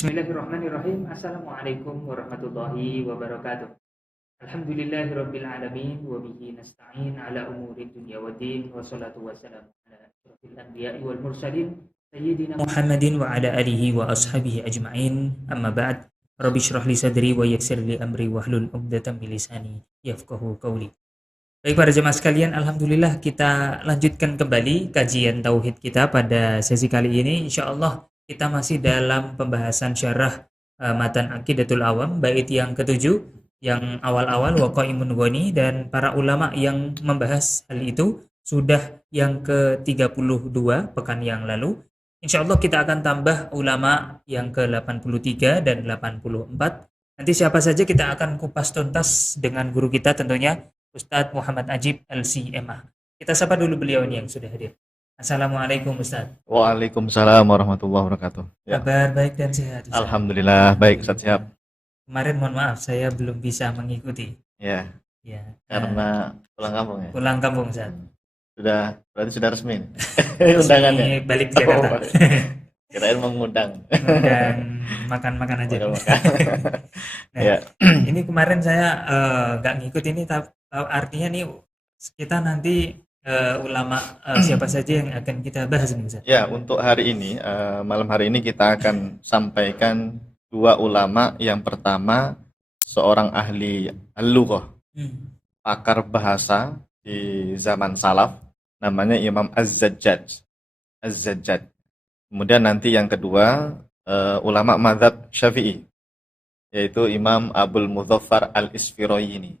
Bismillahirrahmanirrahim. Assalamualaikum warahmatullahi wabarakatuh. Alhamdulillahirabbil alamin wa bihi nasta'in ala umuri dunya waddin wa salatu wassalamu ala asyrafil anbiya'i wal mursalin sayyidina Muhammadin wa ala alihi wa ashabihi ajma'in. Amma ba'd. Rabbi shrah li sadri wa yassir li amri wahlul 'uqdatam min lisani yafqahu qawli. Baik para jemaah sekalian, alhamdulillah kita lanjutkan kembali kajian tauhid kita pada sesi kali ini. Insyaallah kita masih dalam pembahasan syarah matan Aqidatul Awam bait yang ketujuh, yang awal-awal waqaimun ghani, dan para ulama yang membahas hal itu sudah yang ke-32 pekan yang lalu. Insyaallah kita akan tambah ulama yang ke-83 dan 84. Nanti siapa saja kita akan kupas tuntas dengan guru kita tentunya, Ustadz Muhammad Ajib LCMA. Kita sapa dulu beliau ini yang sudah hadir. Assalamualaikum Ustadz. Waalaikumsalam warahmatullahi wabarakatuh. Ya. Kabar baik dan sehat, Ustadz? Alhamdulillah baik, Ustadz, siap. Kemarin mohon maaf saya belum bisa mengikuti. Ya, Ya, karena pulang kampung ya. pulang kampung, Ustadz. Berarti sudah resmi nih. Resmi Undangannya. balik Jakarta. Kirain mengundang. Dan makan-makan aja. Makan-makan. Nah, Ya. ini kemarin saya nggak ngikut ini, artinya nih kita nanti ulama siapa saja yang akan kita bahas nih, Ustaz? Ya, untuk hari ini, malam hari ini kita akan sampaikan dua ulama. Yang pertama, seorang ahli al-lughah, pakar bahasa di zaman salaf, namanya Imam Az-Zajjaj. Az-Zajjaj. Kemudian nanti yang kedua, ulama mazhab Syafi'i, yaitu Imam Abul Mudzaffar Al-Isfirayini.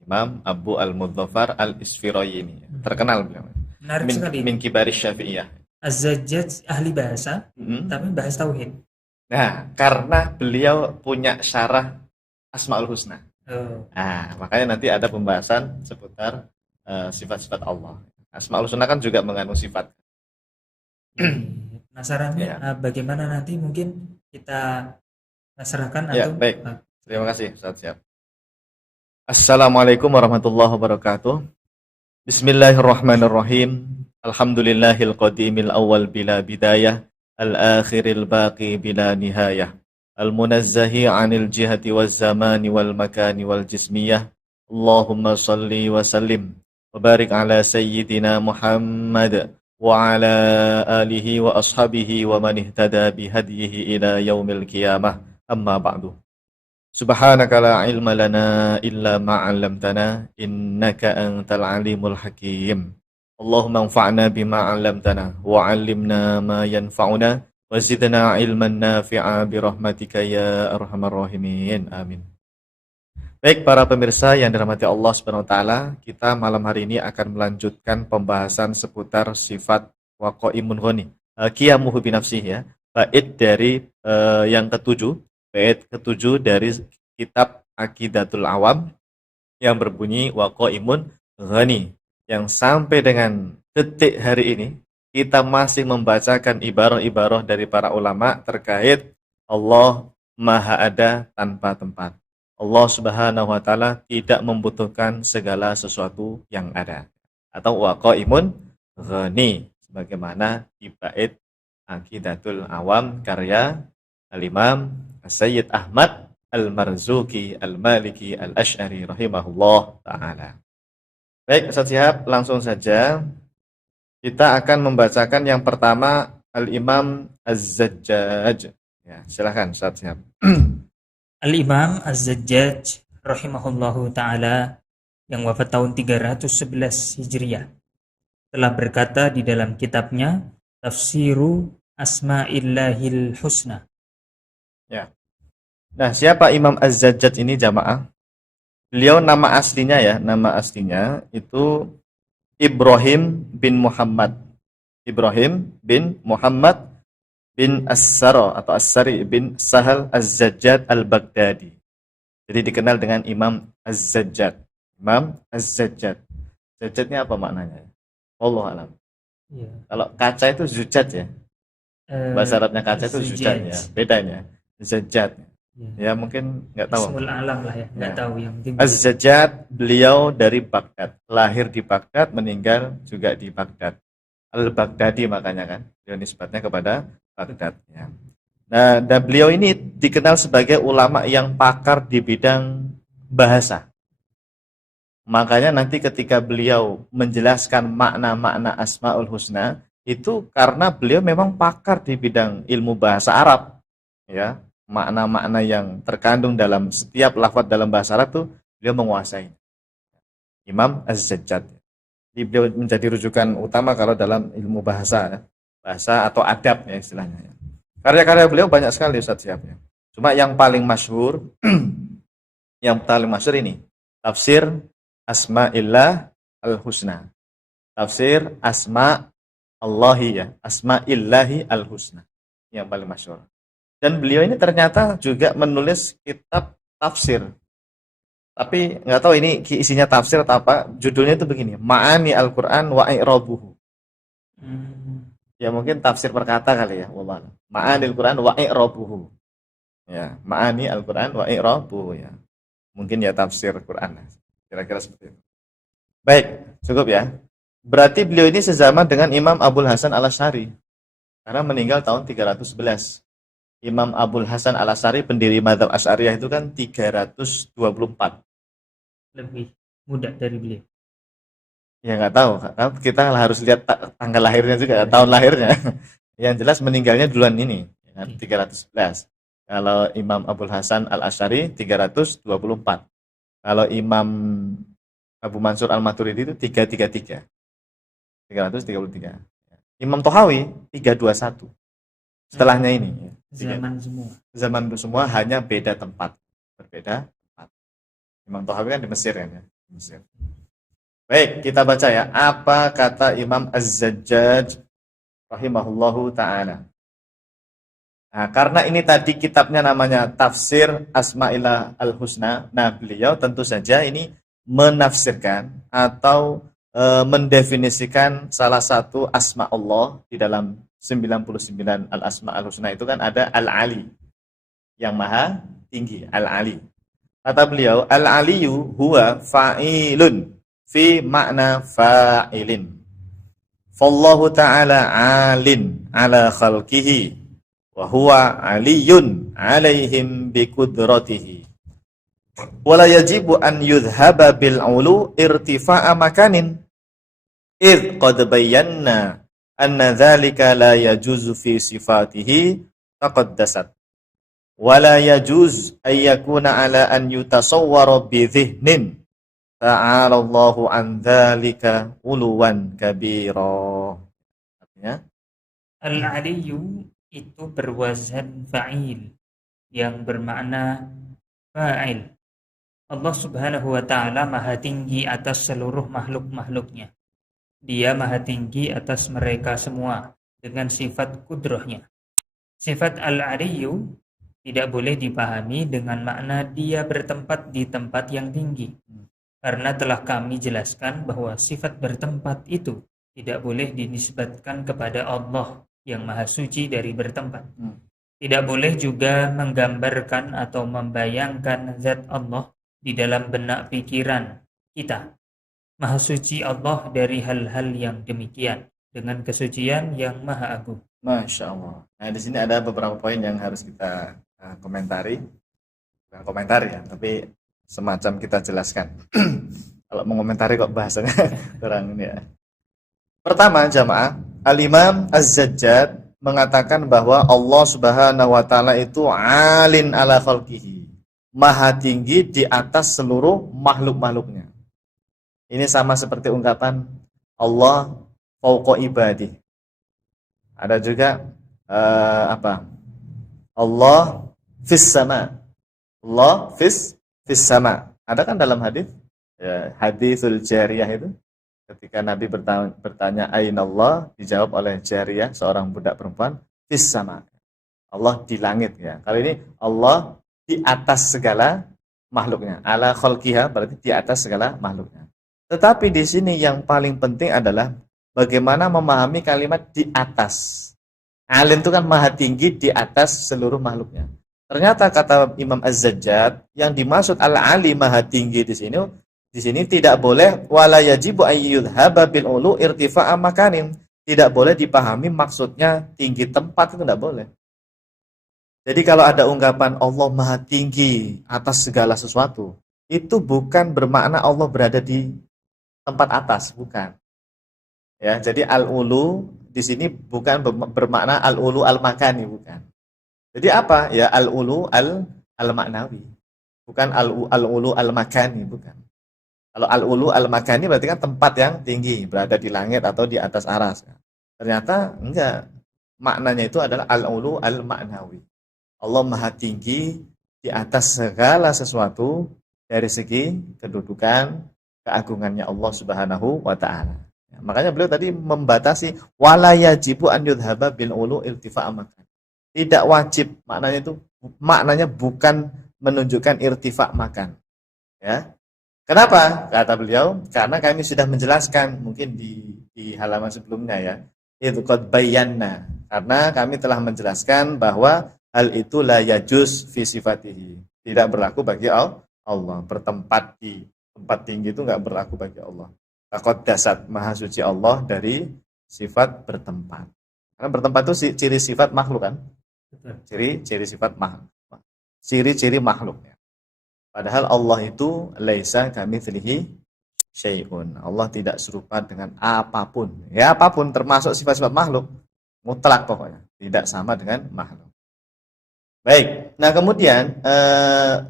Imam Abu Al-Mudzaffar Al-Isfirayini. Terkenal beliau. Menarik sekali. Min kibaris Syafi'iyah. Az-Zajjaj ahli bahasa, tapi bahas tauhid. Nah, karena beliau punya syarah Asmaul Husna. Oh. Nah, makanya nanti ada pembahasan seputar sifat-sifat Allah. Asmaul Husna kan juga mengandung sifat. Penasaran Ya. Bagaimana nanti mungkin kita serahkan Ya, atau baik. Terima kasih, Ustaz, siap. Assalamualaikum warahmatullahi wabarakatuh. Bismillahirrahmanirrahim. Alhamdulillahil qadimil awal bila bidayah, al-akhiril baqi bila nihayah, al-munazzahi anil jihati waz zamani wal makani wal jismiyah. Allahumma salli wa sallim wa barik ala sayyidina Muhammad wa ala alihi wa ashabihi wa man ihtada bihadihi ila yaumil qiyamah. Amma ba'du. Subhanaka la ilma lana illa ma 'allamtana innaka antal alimul hakim. Allahumma anfa'na bima 'allamtana wa 'allimna ma yanfa'una wa zidna ilman nafi'a bi rahmatika ya arhamar rahimin. Amin. Baik para pemirsa yang dirahmati Allah Subhanahu wa taala, kita malam hari ini akan melanjutkan pembahasan seputar sifat waqaimun ghani. Qiyamuhu bi nafsihi, ya. Bait dari yang ketujuh. Bait ketujuh dari kitab Aqidatul Awam yang berbunyi waqaimun ghani, yang sampai dengan detik hari ini kita masih membacakan ibarah-ibarah dari para ulama terkait Allah Maha Ada tanpa tempat. Allah Subhanahu wa taala tidak membutuhkan segala sesuatu yang ada, atau waqaimun ghani, sebagaimana di bait Aqidatul Awam karya Al-Imam Sayyid Ahmad Al-Marzuki Al-Maliki Al-Asy'ari rahimahullah ta'ala. Baik, Ustaz Syihab, langsung saja kita akan membacakan yang pertama Al-Imam Az-Zajjaj. Ya, silakan Ustaz Syihab. Al-Imam Az-Zajjaj rahimahullahu ta'ala yang wafat tahun 311 Hijriah telah berkata di dalam kitabnya Tafsiru Asma'illahil Husna. Ya. Nah, siapa Imam Az-Zajjaj ini jamaah? Beliau nama aslinya itu Ibrahim bin Muhammad. Ibrahim bin Muhammad bin As-Sara atau As-Sari bin Sahal Az-Zajjaj Al-Baghdadi. Jadi dikenal dengan Imam Az-Zajjaj. Imam Az-Zajjaj. Zajjajnya apa maknanya? Wallahu a'lam. Ya. Kalau kaca itu zujat ya. Bahasa Arabnya kaca itu zujat ya. Bedanya Zajjaj. Ya mungkin nggak tahu. Ismul alam lah ya, nggak tahu yang penting. Az-Zajjaj beliau dari Baghdad, lahir di Baghdad, meninggal juga di Baghdad. Al-Baghdadi makanya kan, dia nisbatnya kepada Baghdad. Ya. Nah, dan beliau ini dikenal sebagai ulama yang pakar di bidang bahasa. Makanya nanti ketika beliau menjelaskan makna-makna Asmaul Husna, itu karena beliau memang pakar di bidang ilmu bahasa Arab. Ya, makna-makna yang terkandung dalam setiap lafaz dalam bahasa Arab tuh beliau menguasai. Imam Az-Zajjad. Jadi beliau menjadi rujukan utama kalau dalam ilmu bahasa, bahasa atau adab ya istilahnya. Karya-karya beliau banyak sekali Ustaz siapnya. Cuma yang paling masyhur ini tafsir Asma'illah Al-Husna. Tafsir Asma Allahi ya, Asma'illahi Al-Husna. Yang paling masyhur. Dan beliau ini ternyata juga menulis kitab tafsir. Tapi nggak tahu ini isinya tafsir atau apa. Judulnya itu begini, Ma'ani Al-Qur'an wa i'rabuhu. Ya mungkin tafsir perkata kali ya, wallah. Ma'ani Al-Qur'an wa i'rabuhu. Ya, Ma'ani Al-Qur'an wa i'rabuhu ya. Mungkin ya tafsir Quran. Kira-kira seperti itu. Baik, cukup ya. Berarti beliau ini sezaman dengan Imam Abul Hasan Al-Asy'ari. Karena meninggal tahun 311. Imam Abul Hasan Al-Asy'ari pendiri mazhab Asy'ariyah itu kan 324. Lebih muda dari beliau. Ya nggak tahu, kita harus lihat tanggal lahirnya juga, tahun lahirnya. Yang jelas meninggalnya duluan ini, ya, 311. Kalau Imam Abul Hasan Al-Asy'ari 324. Kalau Imam Abu Mansur Al-Maturidi itu 333. 333. Imam Tohawi 321. Setelahnya ini. Zaman semua. Zaman semua hanya beda tempat. Berbeda tempat. Imam Tohawi kan di Mesir ya. Di Mesir. Baik, kita baca ya. Apa kata Imam Az-Zajjaj rahimahullahu ta'ala. Nah, karena ini tadi kitabnya namanya Tafsir Asma'illah Al-Husna. Nah, beliau tentu saja ini menafsirkan atau mendefinisikan salah satu asma Allah di dalam 99 Al-Asma Al-Husna itu kan ada Al-Ali yang maha tinggi, Al-Ali. Kata beliau, Al-Aliyu huwa fa'ilun fi makna fa'ilin. Fallahu ta'ala alin ala khalqihi wa huwa aliyun alaihim biqudratihi. Wala yajibu an yudhaba bil ulu irtifa'a makanin id qad bayyana anna dhalika la yajuzu fi sifatihi taqaddasat wala yajuz ay yakuna ala an yutasawwara bi dhihnin ta'ala Allahu an dhalika uluwan kabira. Artinya Al-Aliyu itu berwazan fa'il yang bermakna fa'il. Allah Subhanahu wa ta'ala maha tinggi atas seluruh makhluk-makhluknya. Dia maha tinggi atas mereka semua dengan sifat kudrahnya. Sifat Al-Aliyu tidak boleh dipahami dengan makna dia bertempat di tempat yang tinggi. Karena telah kami jelaskan bahwa sifat bertempat itu tidak boleh dinisbatkan kepada Allah yang maha suci dari bertempat. Tidak boleh juga menggambarkan atau membayangkan zat Allah di dalam benak pikiran kita. Maha suci Allah dari hal-hal yang demikian dengan kesucian yang maha agung. Masya Allah. Nah di sini ada beberapa poin yang harus kita komentari. Bukan komentari ya, tapi semacam kita jelaskan. Kalau mengomentari kok bahasanya kurang ini ya. Pertama jamaah, Al-Imam Az-Zajjad mengatakan bahwa Allah Subhanahu wa ta'ala itu alin ala khalqihi. Maha tinggi di atas seluruh makhluk-makhluknya. Ini sama seperti ungkapan Allah fauqa ibadih. Ada juga Allah fis sama. Allah fis sama. Ada kan dalam hadis ya, hadisul jariyah itu ketika Nabi bertanya aina Allah, dijawab oleh jariyah seorang budak perempuan fis sama. Allah di langit ya. Kali ini Allah di atas segala makhluknya. Ala khalqiha berarti di atas segala makhluknya. Tetapi di sini yang paling penting adalah bagaimana memahami kalimat di atas. Alim itu kan maha tinggi di atas seluruh makhluknya. Ternyata kata Imam Az-Zajjad yang dimaksud al-ali maha tinggi di sini tidak boleh wala yajibu ayyudhaba bil ulu irtifa'a makanin. Tidak boleh dipahami maksudnya tinggi tempat, itu tidak boleh. Jadi kalau ada ungkapan Allah Maha Tinggi atas segala sesuatu, itu bukan bermakna Allah berada di tempat atas, bukan. Ya, jadi al-ulu di sini bukan bermakna al-ulu al-makani, bukan. Jadi apa? Ya al-ulu al-maknawi. Bukan al-ulu al-makani, bukan. Kalau al-ulu al-makani berarti kan tempat yang tinggi, berada di langit atau di atas aras. Ternyata enggak. Maknanya itu adalah al-ulu al-maknawi. Allah Maha Tinggi di atas segala sesuatu dari segi kedudukan, keagungannya Allah Subhanahu wa taala. Ya, makanya beliau tadi membatasi wala yajibu an yudhaba bil ulu irtifa' makan. Tidak wajib, maknanya bukan menunjukkan irtifa' makan. Ya. Kenapa? Kata beliau, karena kami sudah menjelaskan mungkin di halaman sebelumnya ya. Itu qad bayyana. Karena kami telah menjelaskan bahwa hal itu la yajuz fi sifatihi. Tidak berlaku bagi Allah. Bertempat di tempat tinggi itu enggak berlaku bagi Allah. Takut dasar maha suci Allah dari sifat bertempat. Karena bertempat itu ciri sifat makhluk kan? Ciri sifat makhluk. Ciri-ciri makhluknya. Padahal Allah itu laisa kamitslihi syai'un. Allah tidak serupa dengan apapun. Ya apapun termasuk sifat-sifat makhluk. Mutlak pokoknya. Tidak sama dengan makhluk. Baik. Nah, kemudian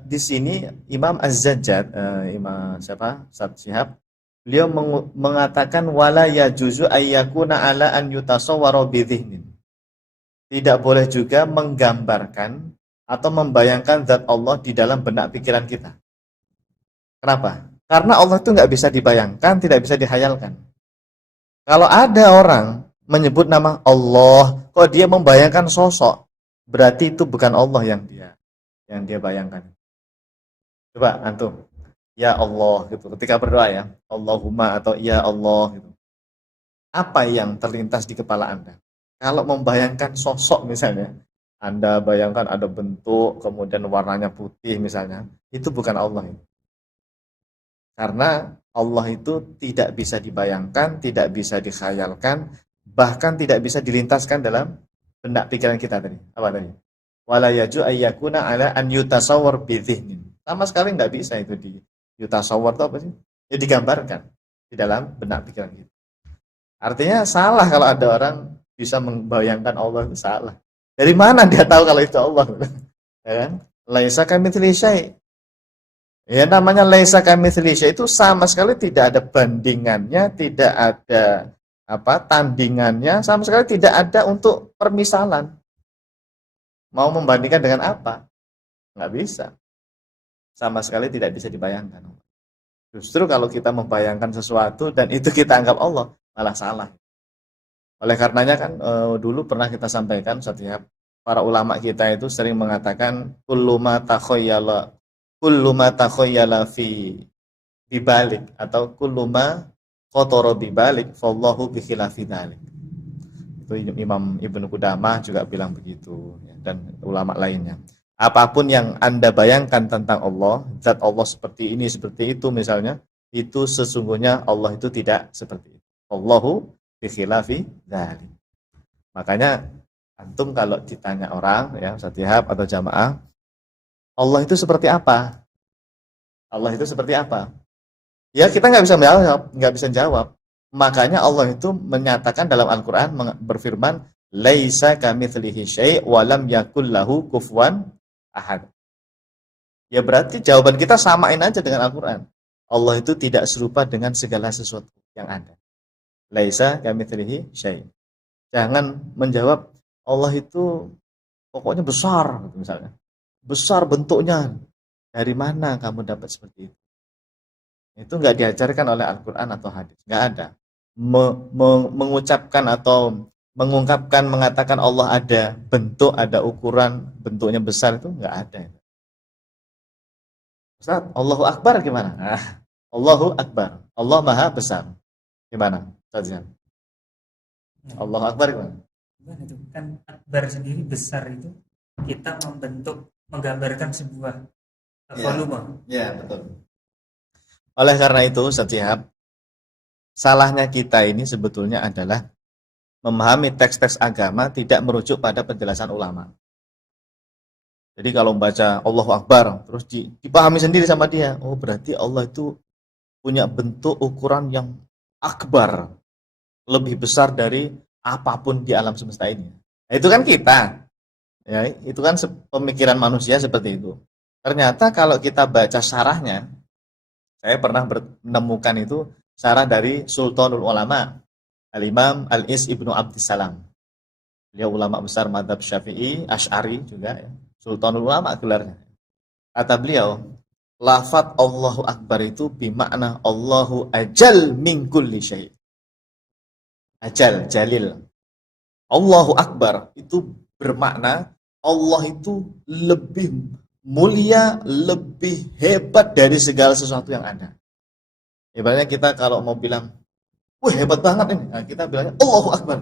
di sini Imam Az-Zajjad, Imam siapa? Ustaz Syihab, beliau mengatakan wala yajuzu ayyakuna ala an yutasawwara bi dhihnin. Tidak boleh juga menggambarkan atau membayangkan zat Allah di dalam benak pikiran kita. Kenapa? Karena Allah itu nggak bisa dibayangkan, tidak bisa dihayalkan. Kalau ada orang menyebut nama Allah, kok dia membayangkan sosok, berarti itu bukan Allah yang dia bayangkan. Coba antum, ya Allah gitu. Ketika berdoa ya, Allahumma atau ya Allah gitu. Apa yang terlintas di kepala Anda? Kalau membayangkan sosok misalnya, Anda bayangkan ada bentuk, kemudian warnanya putih misalnya, itu bukan Allah. Karena Allah itu tidak bisa dibayangkan, tidak bisa dikhayalkan, bahkan tidak bisa dilintaskan dalam benak pikiran kita tadi. Apa tadi? Wala yaju ayyakuna ala an yutasawwar bi dhihnin. Sama sekali tidak bisa itu di yutasawwar itu apa sih? Ya digambarkan di dalam benak pikiran kita. Artinya salah kalau ada orang bisa membayangkan Allah, itu salah. Dari mana dia tahu kalau itu Allah? Ya kan? Laisa kamitslihi syai'. Ya namanya laisa kamitslihi syai' itu sama sekali tidak ada bandingannya, tidak ada tandingannya, sama sekali tidak ada untuk permisalan. Mau membandingkan dengan apa? Nggak bisa. Sama sekali tidak bisa dibayangkan. Justru kalau kita membayangkan sesuatu dan itu kita anggap Allah, malah salah. Oleh karenanya kan dulu pernah kita sampaikan setiap para ulama kita itu sering mengatakan kullu ma takhayyala fi bibalik atau kullu ma khatara bibalik fallahu bi khilafi dzalik. Itu Imam Ibnu Qudamah juga bilang begitu ya, dan ulama lainnya. Apapun yang Anda bayangkan tentang Allah, zat Allah seperti ini, seperti itu misalnya, itu sesungguhnya Allah itu tidak seperti itu. Allahu bi khilafi dzalik. Makanya antum kalau ditanya orang ya, Satihab atau jamaah, Allah itu seperti apa? Allah itu seperti apa? Ya kita nggak bisa menjawab, nggak bisa jawab. Makanya Allah itu menyatakan dalam Al-Quran berfirman, laisa kamitslihi syai' wa lam yakul lahu kufuwan ahad. Ya berarti jawaban kita samain aja dengan Al-Quran. Allah itu tidak serupa dengan segala sesuatu yang ada. Laisa kamitslihi syai'. Jangan menjawab Allah itu pokoknya besar misalnya. Besar bentuknya. Dari mana kamu dapat seperti itu? Itu nggak diajarkan oleh Al-Quran atau hadis. Nggak ada. Mengucapkan atau mengungkapkan, mengatakan Allah ada bentuk, ada ukuran, bentuknya besar itu nggak ada. Ustaz, Allahu Akbar gimana? Nah, Allahu Akbar. Allah Maha Besar. Gimana? Ustaz, Allahu Akbar gimana? Gimana itu? Kan akbar sendiri besar itu kita menggambarkan sebuah volume. Ya, betul. Oleh karena itu, Ustaz Syihab, salahnya kita ini sebetulnya adalah memahami teks-teks agama tidak merujuk pada penjelasan ulama. Jadi kalau membaca Allahu Akbar, terus dipahami sendiri sama dia, oh berarti Allah itu punya bentuk ukuran yang akbar, lebih besar dari apapun di alam semesta ini. Nah, itu kan kita, ya, itu kan pemikiran manusia seperti itu. Ternyata kalau kita baca syarahnya, saya pernah menemukan itu syarah dari Sultanul Ulama, Al-Imam Al-Is Ibnu Abdissalam. Beliau ulama besar mazhab Syafi'i, Asy'ari juga ya. Sultanul Ulama gelarnya. Kata beliau, lafaz Allahu Akbar itu bermakna Allahu ajal min kulli syai'. Ajal, jalil. Allahu Akbar itu bermakna Allah itu lebih mulia, lebih hebat dari segala sesuatu yang ada. Ibaratnya kita kalau mau bilang, wah hebat banget ini, nah, kita bilangnya Allahu Akbar.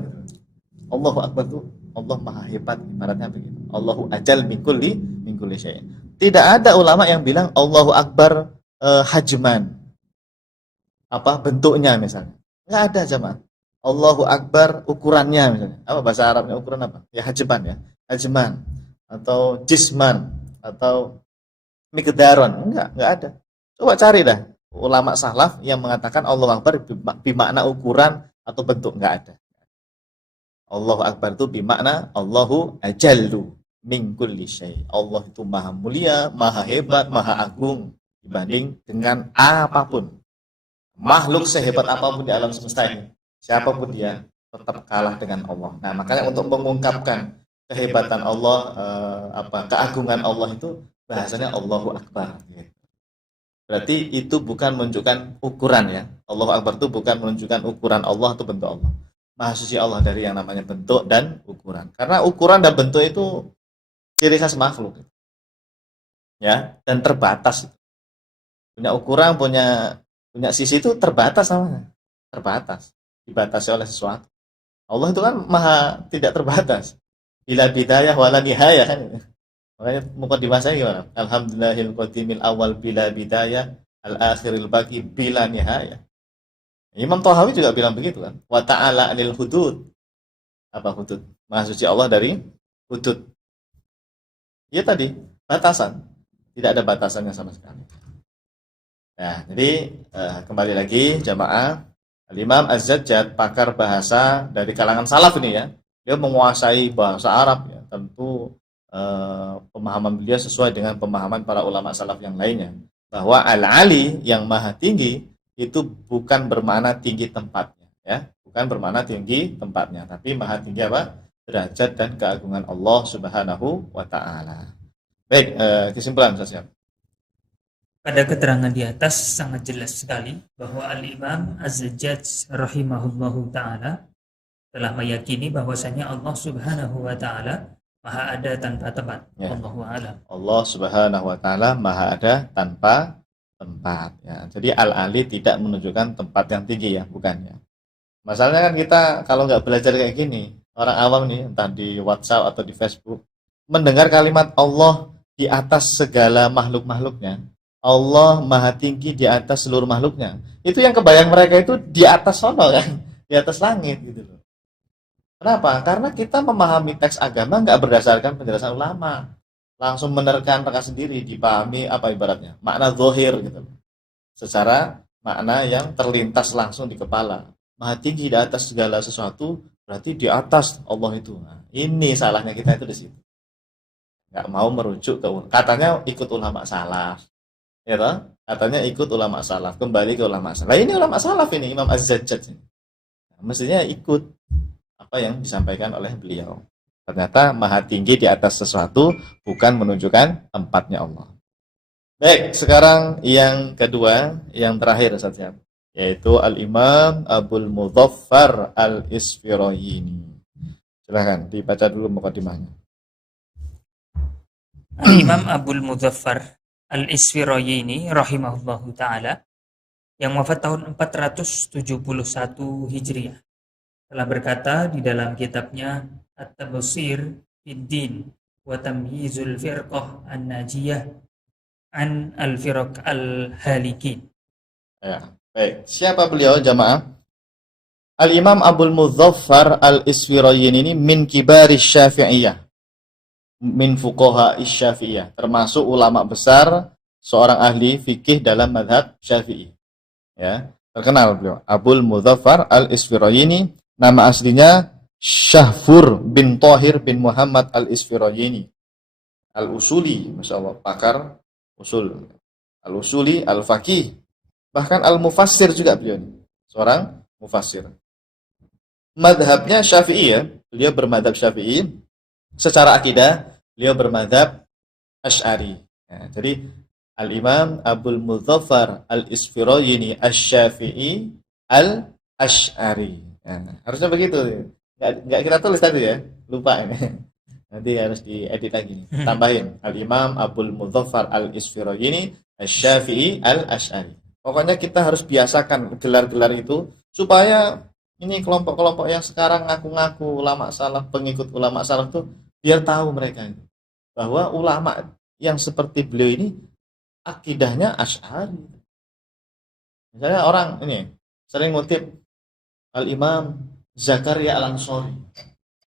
Allahu Akbar itu Allah maha hebat, ibaratnya begitu. Allahu ajal min kulli syai'. Tidak ada ulama yang bilang Allahu Akbar hajman. Apa bentuknya misalnya? Enggak ada jemaah. Allahu Akbar ukurannya misalnya. Apa bahasa Arabnya ukuran apa? Ya hajman ya. Hajman atau jisman atau miqdaron. Enggak ada. Coba cari dah ulama salaf yang mengatakan Allahu Akbar bermakna ukuran atau bentuk, enggak ada. Allahu Akbar itu bermakna Allahu ajallu min kulli syai'. Allah itu maha mulia, maha hebat, maha agung dibanding dengan apapun. Makhluk sehebat apapun di alam semesta ini, siapapun dia tetap kalah dengan Allah. Nah, makanya untuk mengungkapkan kehebatan Allah, keagungan Allah itu bahasanya Allahu Akbar. Berarti itu bukan menunjukkan ukuran ya. Allahu Akbar itu bukan menunjukkan ukuran Allah atau bentuk Allah. Maha suci Allah dari yang namanya bentuk dan ukuran. Karena ukuran dan bentuk itu ciri khas makhluk. Ya, dan terbatas. Punya ukuran, punya sisi itu terbatas namanya. Terbatas. Dibatasi oleh sesuatu. Allah itu kan maha tidak terbatas. Bila bidayah wala nihayah kan. Makanya mukadimah saya gimana? Alhamdulillahil qadimil awal bila bidayah, al-akhiril baqi bila nihayah. Imam Thahawi juga bilang begitu kan. Wa ta'ala 'anil hudud. Apa hudud? Maha suci Allah dari hudud. Ya tadi, batasan. Tidak ada batasannya sama sekali. Nah, jadi kembali lagi jamaah, Al-Imam Az-Zajjaj, pakar bahasa dari kalangan salaf ini ya. Dia menguasai bahasa Arab ya. Tentu pemahaman beliau sesuai dengan pemahaman para ulama salaf yang lainnya. Bahwa Al-Ali yang maha tinggi itu bukan bermakna tinggi tempatnya ya, bukan bermakna tinggi tempatnya, tapi maha tinggi apa? Derajat dan keagungan Allah Subhanahu wa taala. Baik, kesimpulan Ustaz. Pada keterangan di atas sangat jelas sekali bahwa Al-Imam Az-Zajjaj rahimahullahu taala telah meyakini bahwasanya Allah Subhanahu wa taala maha ada tanpa tempat. Ya. Allahu a'lam. Allah Subhanahu wa taala maha ada tanpa tempat ya. Jadi al-ali tidak menunjukkan tempat yang tinggi ya, bukan ya. Masalahnya kan kita kalau nggak belajar kayak gini, orang awam nih entah di WhatsApp atau di Facebook mendengar kalimat Allah di atas segala makhluk-makhluknya, Allah maha tinggi di atas seluruh makhluknya, itu yang kebayang mereka itu di atas sono kan, di atas langit gitu loh. Kenapa? Karena kita memahami teks agama nggak berdasarkan penjelasan ulama, langsung menerka sendiri, dipahami apa ibaratnya makna zahir gitu, secara makna yang terlintas langsung di kepala. Maha tinggi di atas segala sesuatu berarti di atas Allah itu. Nah, ini salahnya kita itu di situ, nggak mau merujuk ke katanya ikut ulama salaf ya toh? Katanya ikut ulama salaf, kembali ke ulama salaf. Ini ulama salaf ini Imam Az-Zajjaj ini. Nah, mestinya ikut apa yang disampaikan oleh beliau. Ternyata maha tinggi di atas sesuatu bukan menunjukkan tempatnya Allah. Baik, sekarang yang kedua, yang terakhir saja, yaitu Al-Imam Abul Mudhaffar Al-Isfirayini. Silakan dibaca dulu mukadimahnya. Al-Imam Abul Mudhaffar Al-Isfirayini rahimahullahu taala yang wafat tahun 471 Hijriah telah berkata di dalam kitabnya At-Tabsir Fid-Din wa Tamyizul Firqah An-Najiyah an Al-Firq Al-Halikin. Ya, baik. Siapa beliau jamaah? Al-Imam Abul Mudhaffar Al-Isfirayini ini min kibari Syafi'iyah. min fuqaha Syafi'iyah, termasuk ulama besar, seorang ahli fikih dalam mazhab Syafi'i. Ya, terkenal beliau, Abul Mudzaffar Al-Isfirayini, nama aslinya Syahfur bin Thahir bin Muhammad Al-Isfirayini. Al-Usuli, masyaallah, pakar usul. Al-Usuli, Al-Faqih, bahkan Al-Mufassir juga beliau ini, seorang mufassir. Madhabnya Syafi'i ya, beliau bermadhab Syafi'i. Secara akidah, beliau bermadhab Asy'ari. Ya, jadi Al-Imam Abul Mudzaffar Al-Isfirayini Asy-Syafi'i Al-Asy'ari. Ya, harusnya begitu. Nggak kita tulis tadi ya, lupa ini. Nanti harus diedit lagi nih. Tambahin Al-Imam Abul Mudzaffar Al-Isfirayini Asy-Syafi'i Al-Asy'ari. Pokoknya kita harus biasakan gelar-gelar itu supaya ini kelompok-kelompok yang sekarang ngaku-ngaku ulama salaf, pengikut ulama salaf tuh biar tahu mereka bahwa ulama yang seperti beliau ini akidahnya Asy'ari. Misalnya orang ini sering ngutip Al-Imam Zakaria Al-Ansari,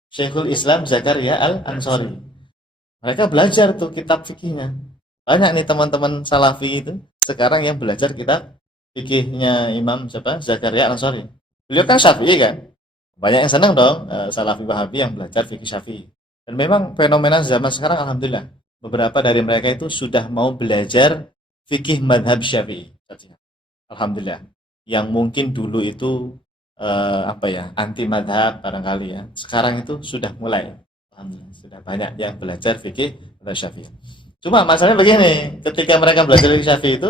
Syekhul Islam Zakaria Al-Ansari. Mereka belajar tuh kitab fikihnya. Banyak nih teman-teman salafi itu sekarang yang belajar kitab fikihnya Imam siapa? Zakaria Al-Ansari. Beliau kan Syafi'i kan? Banyak yang senang dong salafi Wahabi yang belajar fikih Syafi'i. Dan memang fenomena zaman sekarang alhamdulillah beberapa dari mereka itu sudah mau belajar fikih madhab Syafi'i. Alhamdulillah. Yang mungkin dulu itu anti madhab barangkali ya. Sekarang itu sudah mulai. Alhamdulillah, sudah banyak yang belajar fikih madhab Syafi'i. Cuma masalahnya begini, ketika mereka belajar fikih Syafi'i itu,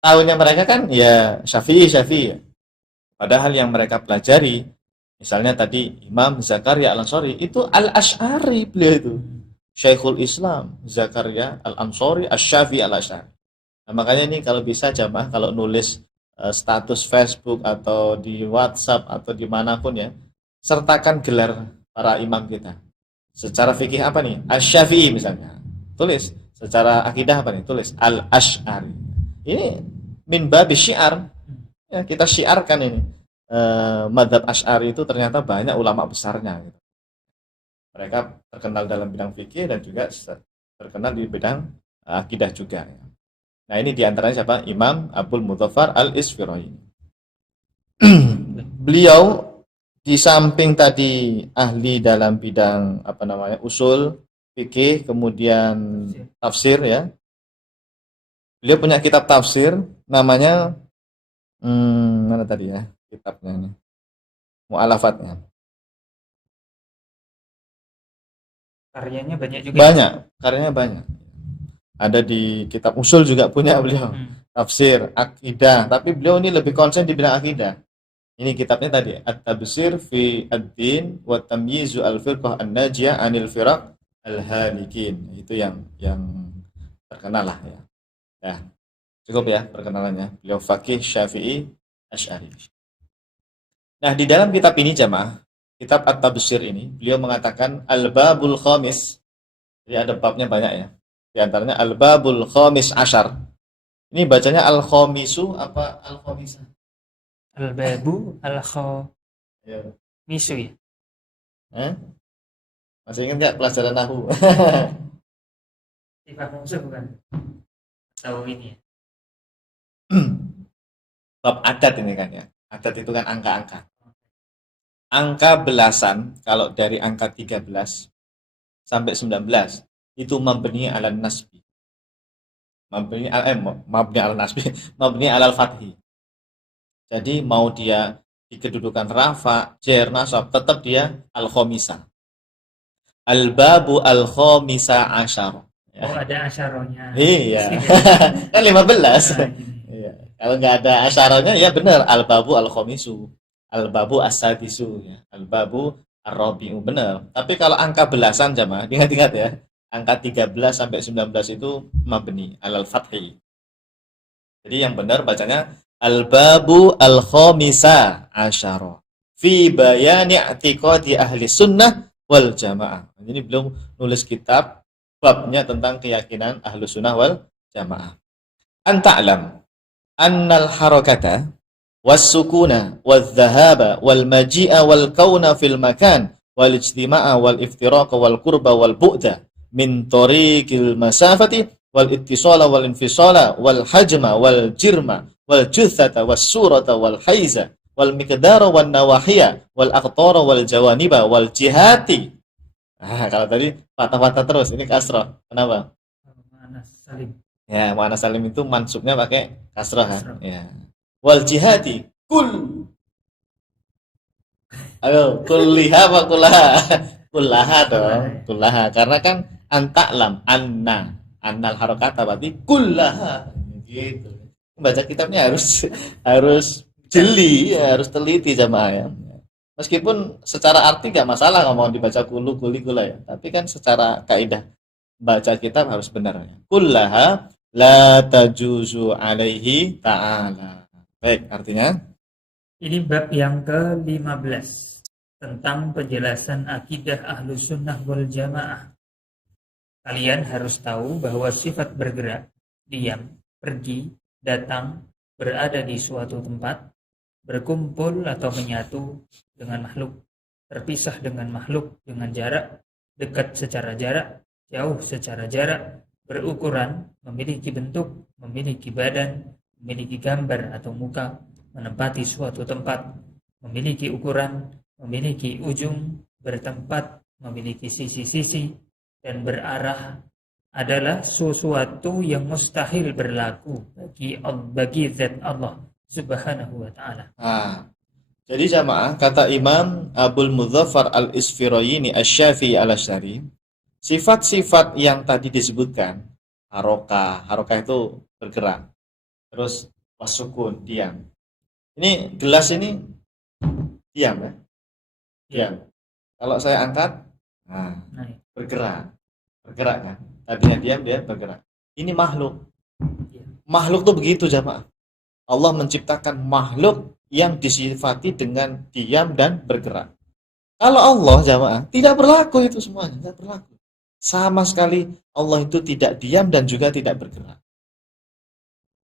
tahunya mereka kan ya Syafi'i. Padahal yang mereka pelajari, misalnya tadi Imam Zakaria Al-Ansari, itu Al-Asy'ari beliau itu. Syekhul Islam Zakaria Al-Ansari Asy-Syafi'i Al-Asy'ari. Nah, makanya ini kalau bisa jamaah kalau nulis status Facebook atau di WhatsApp atau dimanapun ya, sertakan gelar para imam kita. Secara fikih apa nih? Asy-Syafi'i misalnya. Tulis. Secara akidah apa nih? Tulis Al-Asy'ari. Ini min babi syiar. Ya, kita syiarkan ini. Madzhab Asy'ari itu ternyata banyak ulama besarnya gitu. Mereka terkenal dalam bidang fikih dan juga terkenal di bidang akidah juga. Nah, ini diantaranya siapa? Imam Abul Mudzaffar Al-Isfirayini. Beliau di samping tadi ahli dalam bidang usul fikih, kemudian tafsir ya. Beliau punya kitab tafsir namanya mana tadi ya kitabnya ini? Mu'alafatnya. Karyanya banyak juga. Banyak, karyanya banyak. Ada di kitab usul juga punya beliau. Tafsir, akidah, tapi beliau ini lebih konsen di bidang akidah. Ini kitabnya tadi, At-Tabsir fi ad-din wa tamyizu al-firqah an-najiyah 'anil firaq al-halikin. Itu yang terkenal lah ya. Ya. Cukup ya perkenalannya. Beliau faqih Syafi'i Asy'ari. Nah, di dalam kitab ini jamaah, kitab At-Tabsir ini, beliau mengatakan al-babul khamis. Jadi ada babnya banyak ya. Di antaranya al-babul khamis asyar. Ini bacanya al-khamisu apa al-khamisah? Al-babu al-khamisu ya. Masih ingat enggak pelajaran nahwu? Sifat musuh bukan? Tahu ini ya. Bab adat ini kan ya. Adat itu kan angka-angka. Angka belasan, kalau dari angka 13 sampai 19 itu mabni ala nasbi. Mabni ala nasbi, mabni ala fathi. Jadi mau dia di kedudukan rafa, jar, nasab, tetap dia al-khamisah. Al-babu al-khamisah asyar. Ya. Oh, ada asyaronya. Iya. Kan 15. Iya. Kalau nggak ada asyaronya ya benar al-babu al-khamisu. Al-babu as-sadisu ya. Al-babu ar-rabi'u benar. Tapi kalau angka belasan jamaah, ingat-ingat ya. Angka 13 sampai 19 itu mabni alal fathi. Jadi yang benar bacanya al-babu al-khamisa asyara fi bayani i'tiqadi ahli sunnah wal jamaah. Jadi belum nulis kitab babnya tentang keyakinan ahli sunnah wal jamaah. Anta'lam annal harakata was sukuna wal dhahaba wal maji'a wal kauna fil makan wal ijtima'a wal iftiraqa wal qurba wal bu'da min tariqil masafati wal ittisala wal infisala wal hajma wal jirma wal juthata was surata wal haiza wal miqdara wan nawahiya wal aqtara wal jawaniba wal jihati. Kalau tadi patah-patah terus, ini kasrah. Kenapa? Mana salim. Ya, mana salim itu mansubnya pakai kasrah kan? Kasrah. Ya. Wal jihati kul. Ayo, kulliha apa kullaha? Kullaha dong, kullaha. Karena kan antaklam, annal harokata berarti kullaha. Gitu. Baca kitabnya harus jeli, ya, harus teliti jamaah ya. Meskipun secara arti gak masalah ngomong dibaca kulu kuli kula ya, tapi kan secara kaidah baca kitab harus benar ya. Kullaha la tajuzu alaihi ta'ala. Baik, artinya Ini bab yang ke-15 tentang penjelasan akidah Ahlus Sunnah wal Jamaah. Kalian harus tahu bahwa sifat bergerak, diam, pergi, datang, berada di suatu tempat, berkumpul atau menyatu dengan makhluk, terpisah dengan makhluk dengan jarak, dekat secara jarak, jauh secara jarak, berukuran, memiliki bentuk, memiliki badan, memiliki gambar atau muka, menempati suatu tempat, memiliki ukuran, memiliki ujung, bertempat, memiliki sisi-sisi, dan berarah adalah sesuatu yang mustahil berlaku bagi zat Allah Subhanahu wa ta'ala. Jadi jamaah, kata Imam Abul Mudzaffar Al-Isfirayini Asy-Syafi'i Al-Asy'ari, sifat-sifat yang tadi disebutkan, harokah itu bergerak, terus wasukun, diam. Ini gelas ini diam ya? Diam. Kalau saya angkat, bergerak kan? Tadinya diam, dia bergerak. Ini makhluk. Makhluk tuh begitu jamaah. Allah menciptakan makhluk yang disifati dengan diam dan bergerak. Kalau Allah jamaah tidak berlaku itu semuanya, tidak berlaku. Sama sekali Allah itu tidak diam dan juga tidak bergerak.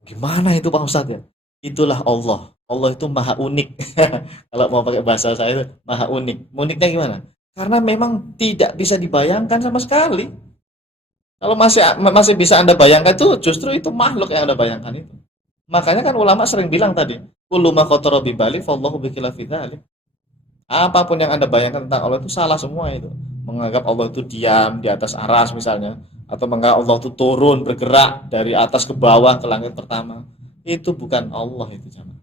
Gimana itu Pak Ustadz ya? Itulah Allah. Allah itu maha unik. Kalau mau pakai bahasa saya itu maha unik. Uniknya gimana? Karena memang tidak bisa dibayangkan sama sekali. Kalau masih bisa Anda bayangkan itu justru itu makhluk yang Anda bayangkan itu. Makanya kan ulama sering bilang tadi, kullu ma khatara bi bali fallahu bi khilafi dzalik. Apapun yang Anda bayangkan tentang Allah itu salah semua itu. Menganggap Allah itu diam di atas aras misalnya, atau menganggap Allah itu turun bergerak dari atas ke bawah ke langit pertama. Itu bukan Allah itu jamaah.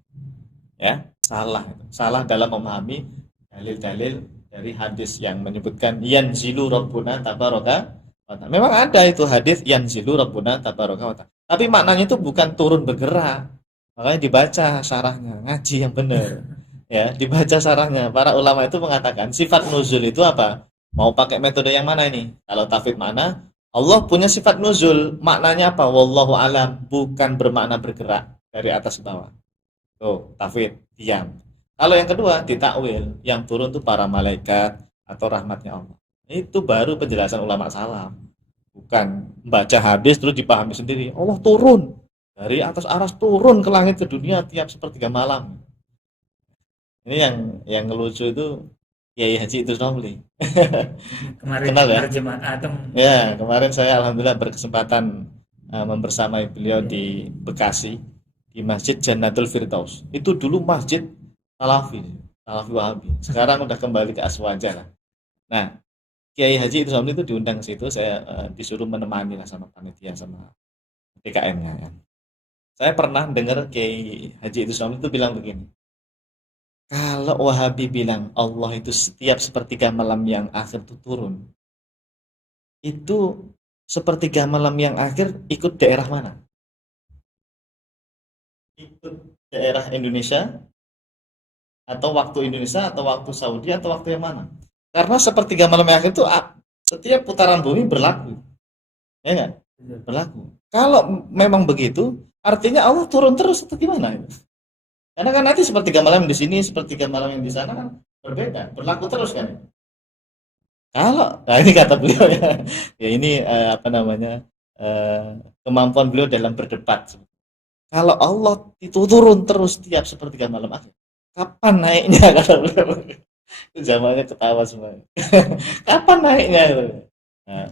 Ya, salah itu. Salah dalam memahami dalil-dalil dari hadis yang menyebutkan yanzilu rabbuna tabaraka wa ta'ala. Memang ada itu hadis yanzilu rabbuna tabaraka wa ta'ala. Tapi maknanya itu bukan turun bergerak. Makanya dibaca syarahnya, ngaji yang benar. Ya, dibaca syarahnya. Para ulama itu mengatakan sifat nuzul itu apa? Mau pakai metode yang mana ini? Kalau tafwid mana? Allah punya sifat nuzul. Maknanya apa? Wallahu alam, bukan bermakna bergerak dari atas ke bawah. Tuh, tafwid, diam. Kalau yang kedua, ditakwil, yang turun itu para malaikat atau rahmatnya Allah. Itu baru penjelasan ulama salam. Bukan baca hadis terus dipahami sendiri. Allah turun dari atas aras, turun ke langit ke dunia tiap sepertiga malam. Ini yang lucu itu Kiai Haji Idrus Ramli. Kemarin kenal ya? Ya, kemarin saya alhamdulillah berkesempatan membersamai beliau di Bekasi, di Masjid Jannatul Firdaus. Itu dulu masjid Salafi Wahabi. Sekarang udah kembali ke Aswaja lah. Nah, Kiai Haji Idrus Ramli itu diundang ke situ, saya disuruh menemani lah sama panitia sama DKM-nya ya. Saya pernah dengar Kiai Haji Idrus Ramli itu bilang begini. Kalau Wahabi bilang Allah itu setiap sepertiga malam yang akhir itu turun, itu sepertiga malam yang akhir ikut daerah mana? Ikut daerah Indonesia, atau waktu Indonesia, atau waktu Saudi, atau waktu yang mana? Karena sepertiga malam yang akhir itu setiap putaran bumi berlaku, ya nggak? Berlaku. Kalau memang begitu, artinya Allah turun terus atau gimana? Karena kan nanti sepertiga malam di sini, sepertiga malam yang di sana kan berbeda, berlaku terus kan? Nah ini kata beliau ya, ya ini kemampuan beliau dalam berdebat. Kalau Allah itu turun terus tiap sepertiga malam akhir, kapan naiknya kata beliau? Itu zamannya ketawa semua. Kapan naiknya? Nah,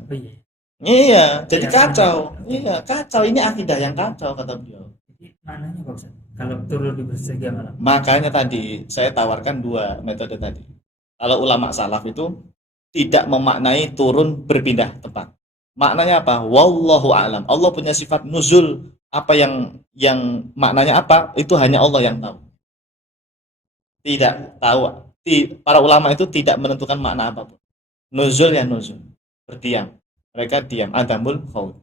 Iya, jadi Ya, kacau. Iya, kacau. Ini akidah yang kacau kata beliau. jadi maknanya Pak Ustaz, kalau turun di sepertiga malam. Makanya tadi saya tawarkan dua metode tadi. Kalau ulama salaf itu tidak memaknai turun berpindah tempat. Maknanya apa? Wallahu a'lam. Allah punya sifat nuzul. Apa yang maknanya apa? Itu hanya Allah yang tahu. Tidak tahu. Para ulama itu tidak menentukan makna apapun. Nuzul ya nuzul. Berdiam. Mereka diam. Adamul khaut.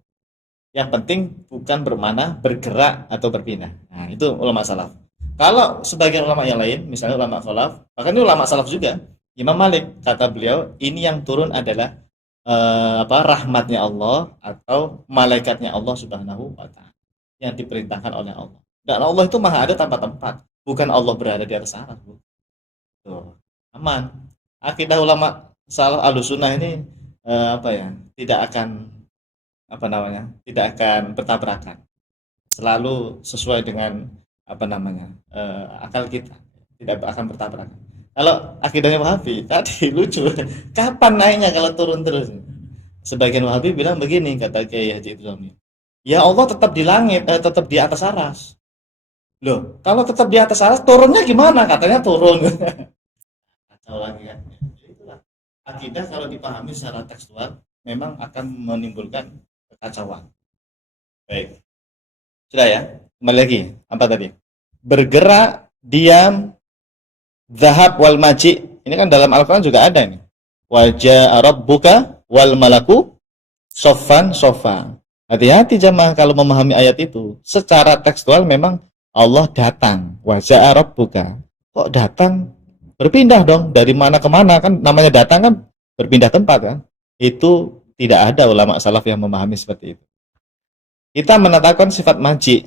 Yang penting bukan bermana bergerak atau berpindah. Nah, itu ulama salaf. Kalau sebagian ulama yang lain, misalnya ulama salaf, bahkan ini ulama salaf juga, Imam Malik kata beliau, ini yang turun adalah rahmatnya Allah atau malaikatnya Allah Subhanahu wa taala yang diperintahkan oleh Allah. Dan Allah itu maha ada tanpa tempat, bukan Allah berada di atas aras. Tuh, aman. Akidah ulama salaf Ahlussunnah ini tidak akan tidak akan bertabrakan, selalu sesuai dengan akal kita, tidak akan bertabrakan. Kalau akidahnya Wahabi tadi lucu, kapan naiknya kalau turun terus? Sebagian Wahabi bilang begini, kata Kiai Haji Ibrahim, ya Allah tetap di langit, tetap di atas aras. Loh, kalau tetap di atas aras turunnya gimana? Katanya turun. Kacau lagi kan. Itulah akidah kalau dipahami secara tekstual memang akan menimbulkan kekacauan. Baik. Sudah ya? Kembali lagi. Apa tadi? Bergerak, diam, zahab wal maji. Ini kan dalam Al-Quran juga ada ini. Wajah rabbuka wal malaku soffan soffa. Hati-hati jamaah kalau memahami ayat itu. Secara tekstual memang Allah datang. Wajah rabbuka. Kok datang? Berpindah dong. Dari mana ke mana kan? Namanya datang kan berpindah tempat kan? Itu tidak ada ulama salaf yang memahami seperti itu. Kita menetapkan sifat maji,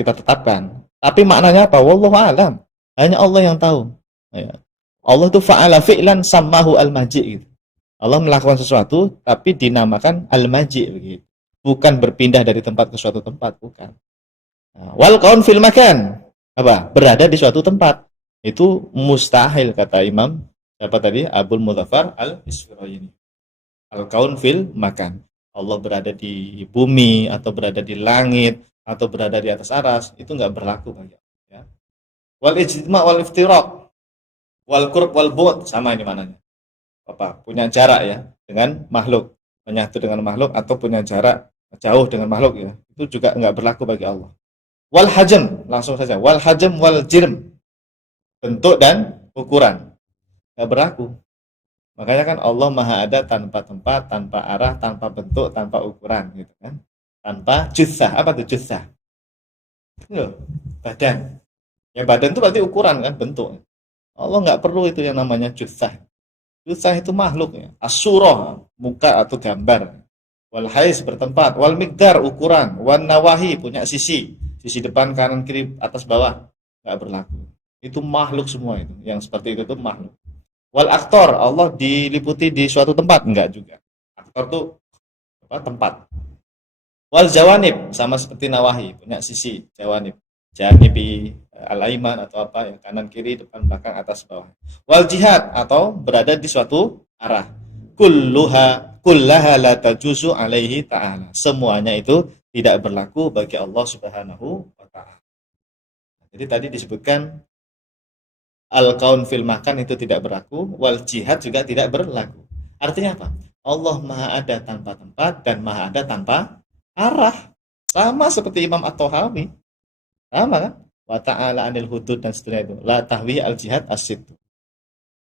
kita tetapkan. Tapi maknanya apa? Wallahu a'lam. Hanya Allah yang tahu. Ya. Allah itu fa'ala fi'lan sammahu al-maji gitu. Allah melakukan sesuatu tapi dinamakan al-maji begitu. Bukan berpindah dari tempat ke suatu tempat, bukan. Nah, wal kaun fil makan. Apa? Berada di suatu tempat. Itu mustahil kata Imam siapa tadi? Abul Mudzaffar al-Isfirayini. Al-kaun fil makan. Allah berada di bumi atau berada di langit atau berada di atas aras, itu enggak berlaku bagi Allah, ya. Wal ijtima' wal iftiraq wal qurb wal bu'd, sama ini mananya. Punya jarak ya dengan makhluk, menyatu dengan makhluk atau punya jarak jauh dengan makhluk ya. Itu juga enggak berlaku bagi Allah. Wal hajm, langsung saja. Wal hajm wal jirm. Bentuk dan ukuran. Enggak berlaku. Makanya kan Allah maha ada tanpa tempat, tanpa arah, tanpa bentuk, tanpa ukuran gitu kan. Tanpa jussah. Apa tuh jussah? Itu badan. Ya badan itu berarti ukuran kan, bentuk. Allah nggak perlu itu yang namanya jussah. Jussah itu makhluk ya. As-surah, muka atau gambar. Wal hais bertempat, wal miqdar ukuran, wan nawahi punya sisi depan, kanan, kiri, atas, bawah. Nggak berlaku. Itu makhluk semua itu. Yang seperti itu tuh makhluk. Wal aktor, Allah diliputi di suatu tempat, enggak juga. Aktor itu tempat. Wal jawanib, sama seperti nawahi, punya sisi jawanib. Janibi al-aiman atau apa yang kanan kiri, depan belakang, atas bawah. Wal jihad atau berada di suatu arah. Kullaha la tajuzu alaihi ta'ala. Semuanya itu tidak berlaku bagi Allah Subhanahu wa taala. Jadi tadi disebutkan al-kaun fil makan itu tidak berlaku, wal jihad juga tidak berlaku. Artinya apa? Allah maha ada tanpa tempat dan maha ada tanpa arah. Sama seperti Imam At-Tahawi. Sama kan? Wa ta'ala anil hudud dan seterusnya itu. La tahwi al-jihad as-sitt.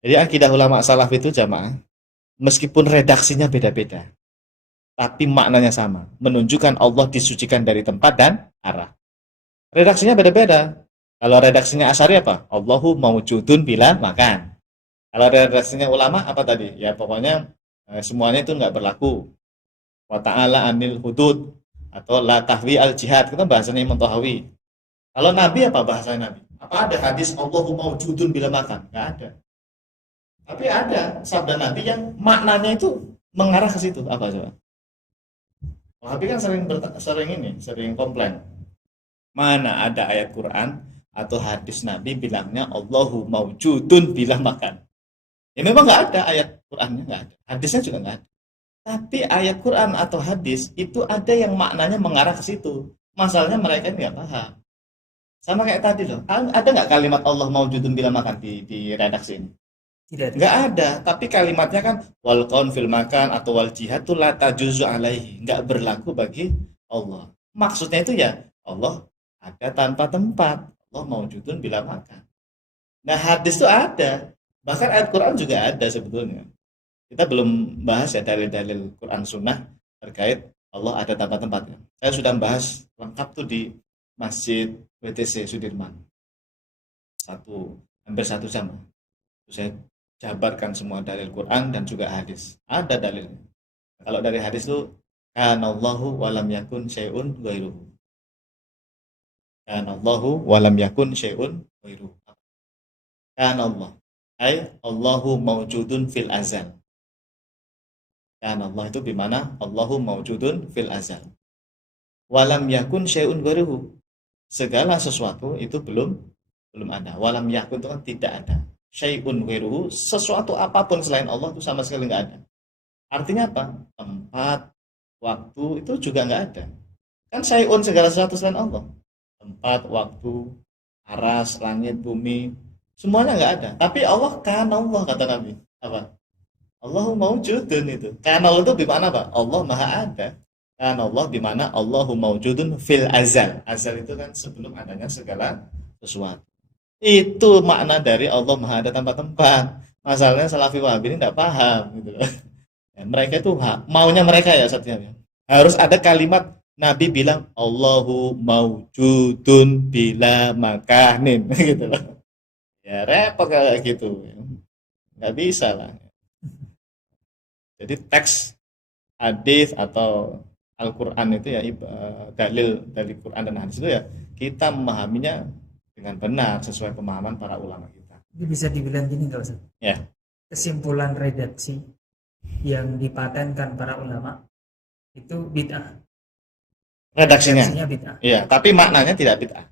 Jadi akidah ulama salaf itu jamaah, meskipun redaksinya beda-beda, tapi maknanya sama. Menunjukkan Allah disucikan dari tempat dan arah. Redaksinya beda-beda. Kalau redaksinya Asy'ari apa? Allahu mawjudun bila makan. Kalau redaksinya ulama apa tadi? Ya pokoknya semuanya itu enggak berlaku. Wa ta'ala anil hudud atau la tahwi al jihad. Itu bahasanya Imam Tahawi. Kalau Nabi apa bahasanya Nabi? Apa ada hadis Allahu mawjudun bila makan? Enggak ada. Tapi ada sabda Nabi yang maknanya itu mengarah ke situ. Apa coba? Wahabi kan sering komplain. Mana ada ayat Quran atau hadis Nabi bilangnya Allahu mawjudun bila makan. Ya memang nggak ada ayat Qurannya, nggak ada. Hadisnya juga nggak ada. Tapi ayat Quran atau hadis itu ada yang maknanya mengarah ke situ. Masalahnya mereka ini nggak paham. Sama kayak tadi loh. Ada nggak kalimat Allah maujudun bila makan di redaksi ini? Tidak ada. Nggak ada. Tapi kalimatnya kan wal qaun fil makan atau wal jihad itu la tajuzu alaihi. Nggak berlaku bagi Allah. Maksudnya itu ya Allah ada tanpa tempat. Allah maujudun bila makan. Nah hadis itu ada. Bahkan ayat Quran juga ada sebetulnya. Kita belum bahas ya dalil-dalil Quran Sunnah terkait Allah ada tanpa tempatnya. Saya sudah bahas lengkap tuh di Masjid WTC Sudirman. Hampir 1 jam. Saya jabarkan semua dalil Quran dan juga hadis. Ada dalilnya. Kalau dari hadis itu kanallahu walam yakun syai'un ghairuhu. Kanallahu walam yakun syai'un ghairuhu. Kanallah ay Allahu mawjudun fil azal. Dan Allah itu bimana Allahu mawjudun fil azal. Walam yakun syai'un ghairuhu. Segala sesuatu itu belum ada. Walam yakun itu kan tidak ada. Syai'un ghairuhu, sesuatu apapun selain Allah itu sama sekali nggak ada. Artinya apa? Tempat, waktu itu juga nggak ada. Kan syai'un segala sesuatu selain Allah. Tempat, waktu, aras, langit, bumi, semuanya nggak ada. Tapi Allah kan Allah kata Nabi. Apa? Allahu mawjudun itu. Karena Allah itu bimana Pak? Allah maha ada. Karena Allah bimana Allahu mawjudun fil azal. Azal itu kan sebelum adanya segala sesuatu. Itu makna dari Allah maha ada tanpa tempat. Masalahnya Salafi Wahabi ini tidak paham gitu loh. Ya, mereka itu maunya mereka ya satunya. Harus ada kalimat Nabi bilang Allahu mawjudun bila makanin gitu loh. Ya repot kayak gitu. Nggak bisa lah. Jadi teks hadis atau Al-Quran itu ya dalil dari Quran dan hadis itu ya kita memahaminya dengan benar sesuai pemahaman para ulama kita. Jadi bisa dibilang gini nggak Ustaz? Ya. Kesimpulan redaksi yang dipatenkan para ulama itu bid'ah. Redaksinya bid'ah. Iya, tapi maknanya tidak bid'ah.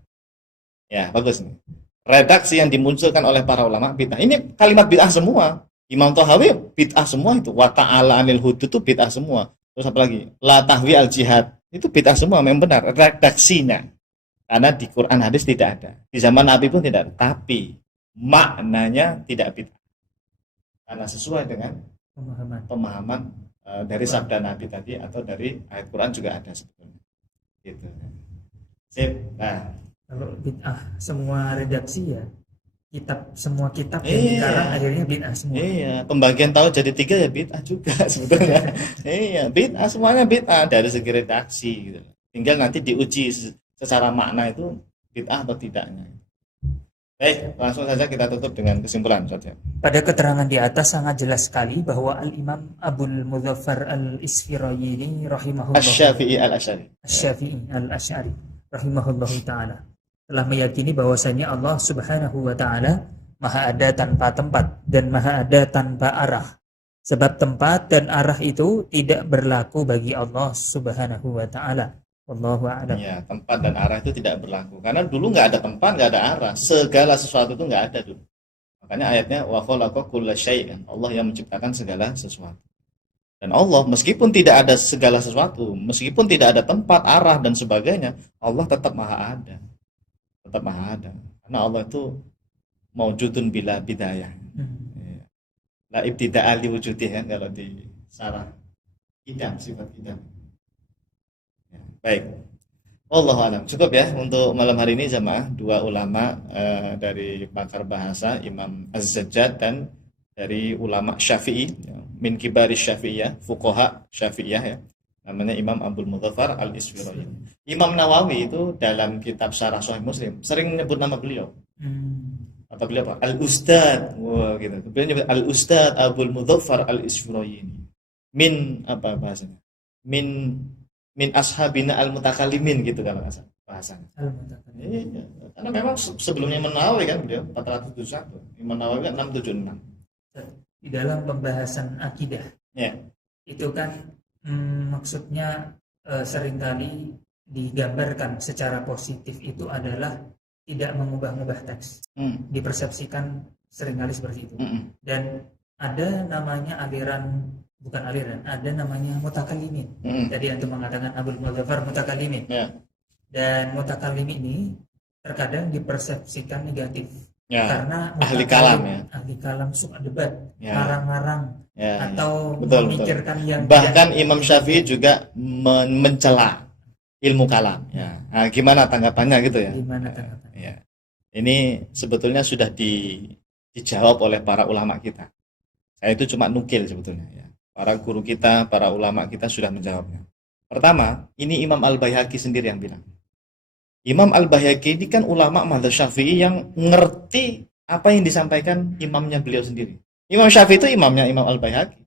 Ya, bagus nih. Redaksi yang dimunculkan oleh para ulama bid'ah. Ini kalimat bid'ah semua. Imam Tahawi bid'ah semua itu. Wa ta'ala anil hudud itu bid'ah semua. Terus apa lagi? La tahwi al jihad. Itu bid'ah semua, memang benar. Redaksinya. Karena di Quran hadis tidak ada. Di zaman Nabi pun tidak ada. Tapi maknanya tidak bid'ah. Karena sesuai dengan pemahaman dari sabda Nabi tadi atau dari ayat Quran juga ada sebetulnya. Gitu. Sip. Nah, kalau bid'ah semua redaksi ya semua kitab yang dikarang akhirnya bid'ah semua. Iya, pembagian tahun jadi 3 ya bid'ah juga sebetulnya. Iya, bid'ah semuanya bid'ah dari segi redaksi gitu. Tinggal nanti diuji secara makna itu bid'ah atau tidaknya. Baik, langsung saja kita tutup dengan kesimpulan saja. Pada keterangan di atas sangat jelas sekali bahwa Al-Imam Abul Mudzaffar Al-Isfirayini rahimahullah Asy-Syafi'i Al-Asy'ari rahimahullahu taala telah meyakini bahwasanya Allah Subhanahu wa taala Maha ada tanpa tempat dan Maha ada tanpa arah. Sebab tempat dan arah itu tidak berlaku bagi Allah Subhanahu wa taala. Wallahu a'lam. Ya, tempat dan arah itu tidak berlaku. Karena dulu nggak ada tempat, nggak ada arah. Segala sesuatu itu nggak ada dulu. Makanya ayatnya wa khalaqa kulla syai'in. Allah yang menciptakan segala sesuatu. Dan Allah meskipun tidak ada segala sesuatu, meskipun tidak ada tempat, arah dan sebagainya, Allah tetap maha ada. Tetap maha ada. Karena Allah itu maujudun bila bidayah. La ibtida'a li wujudih kan kalau di sarah idam, sifat idam. Ya, baik. Wallahu a'lam. Cukup ya untuk malam hari ini jamaah, 2 ulama dari pakar bahasa Imam Az-Zajjad dan dari ulama Syafi'i ya, min kibari Syafi'iyah, fuqaha Syafi'iyah ya. Namanya Imam Abul Mudzaffar Al-Isfirayini. Imam Nawawi itu dalam kitab Syarah Sahih Muslim sering menyebut nama beliau. Atau beliau apa? Al-Ustad. Wah, gitu. Beliau menyebut Al-Ustad Abul Mudzaffar Al-Isfirayini. Min apa bahasanya? Min ashabina al-mutakallimin gitu kan bahasanya. Iya. Karena memang sebelumnya Imam Nawawi kan beliau 471. Imam Nawawi kan 676. Di dalam pembahasan akidah. Ya. Itu kan maksudnya seringkali digambarkan secara positif itu adalah tidak mengubah-ubah teks. Dipersepsikan seringkali seperti itu. Dan ada namanya aliran bukan aliran, ada namanya mutakalimin. Mm. Jadi antum mengatakan Abdul Muzaffar mutakalimin. Ya. Dan mutakalimin ini terkadang dipersepsikan negatif. Ya. Karena Ahli kalam ya. ahli kalam suka debat, Ya. marang-marang, Ya, atau betul. memikirkan yang Bahkan Imam Syafi'i juga mencela ilmu kalam. Ya. Nah, gimana tanggapannya gitu ya? Gimana tanggapannya? Ya. Ini sebetulnya sudah dijawab oleh para ulama kita. Saya itu cuma nukil sebetulnya ya. Para guru kita, para ulama kita sudah menjawabnya. Pertama, ini Imam Al-Baihaqi sendiri yang bilang. Imam Al-Baihaqi ini kan ulama mazhab Syafi'i yang ngerti apa yang disampaikan imamnya beliau sendiri. Imam Syafi'i itu imamnya Imam Al-Baihaqi.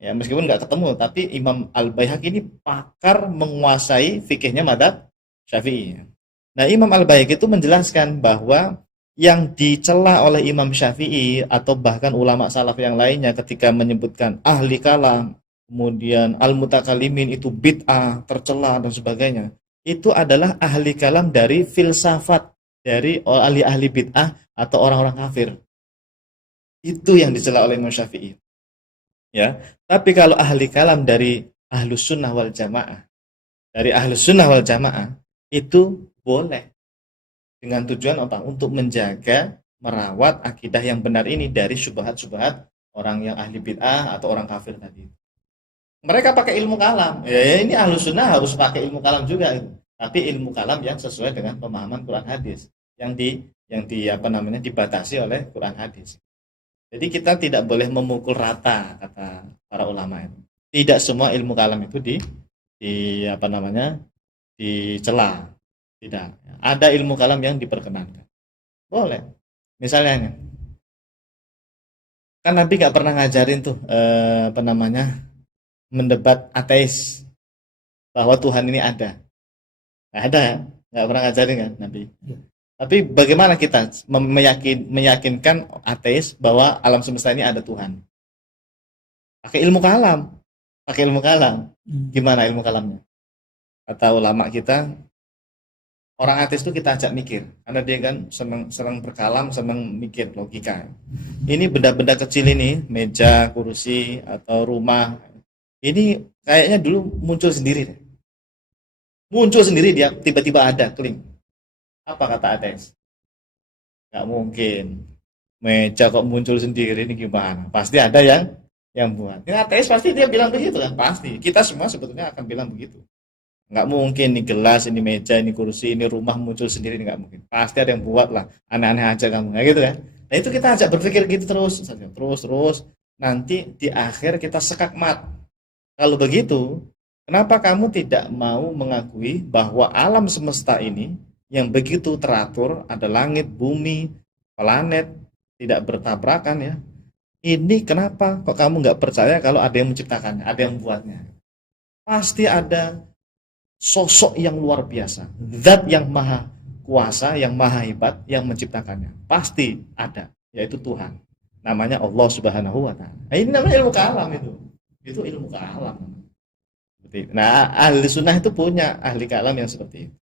Ya, meskipun nggak ketemu, tapi Imam Al-Baihaqi ini pakar menguasai fikihnya mazhab Syafi'i. Nah, Imam Al-Baihaqi itu menjelaskan bahwa yang dicela oleh Imam Syafi'i atau bahkan ulama salaf yang lainnya ketika menyebutkan ahli kalam, kemudian al-mutakalimin itu bid'ah, tercela dan sebagainya, itu adalah ahli kalam dari filsafat, dari ahli-ahli bid'ah atau orang-orang kafir. Itu yang dicela oleh Imam Syafi'i. Ya, tapi kalau ahli kalam dari Ahlus Sunnah wal Jamaah, dari Ahlus Sunnah wal Jamaah itu boleh. Dengan tujuan apa? Untuk menjaga, merawat akidah yang benar ini dari syubhat-syubhat orang yang ahli bid'ah atau orang kafir tadi. Mereka pakai ilmu kalam. Ya, ini Ahlus Sunnah harus pakai ilmu kalam juga itu. Tapi ilmu kalam yang sesuai dengan pemahaman Quran hadis, yang dibatasi oleh Quran hadis. Jadi kita tidak boleh memukul rata, kata para ulama itu. Tidak semua ilmu kalam itu dicela. Tidak. Ada ilmu kalam yang diperkenankan. Boleh. Misalnya, kan Nabi nggak pernah ngajarin tuh mendebat ateis bahwa Tuhan ini ada. Nggak ada ya? Nggak pernah ngajarin kan Nabi. Ya. Tapi bagaimana kita meyakinkan ateis bahwa alam semesta ini ada Tuhan? Pakai ilmu kalam. Pakai ilmu kalam. Gimana ilmu kalamnya? Kata ulama kita, orang ateis itu kita ajak mikir, karena dia kan senang berkalam, senang mikir logika. Ini benda-benda kecil ini, meja, kursi, atau rumah, ini kayaknya dulu muncul sendiri deh. Muncul sendiri dia, tiba-tiba ada, kling. Apa kata ateis? Gak mungkin. Meja kok muncul sendiri, ini gimana? Pasti ada yang buat. Ini ateis pasti dia bilang begitu kan? Pasti. Kita semua sebetulnya akan bilang begitu. Nggak mungkin ini gelas, ini meja, ini kursi, ini rumah muncul sendiri, nggak mungkin. Pasti ada yang buat lah, aneh-aneh aja kamu, kayak gitu kan. Nah itu kita ajak berpikir gitu terus, nanti di akhir kita sekakmat. Kalau begitu, kenapa kamu tidak mau mengakui bahwa alam semesta ini yang begitu teratur, ada langit, bumi, planet, tidak bertabrakan ya. Ini kenapa kok kamu nggak percaya kalau ada yang menciptakannya, ada yang membuatnya? Pasti ada sosok yang luar biasa, zat yang maha kuasa, yang maha hebat, yang menciptakannya. Pasti ada, yaitu Tuhan. Namanya Allah Subhanahu wa Ta'ala. Nah, ini namanya ilmu kalam itu. Itu ilmu kalam. Nah, ahli sunnah itu punya ahli kalam yang seperti itu.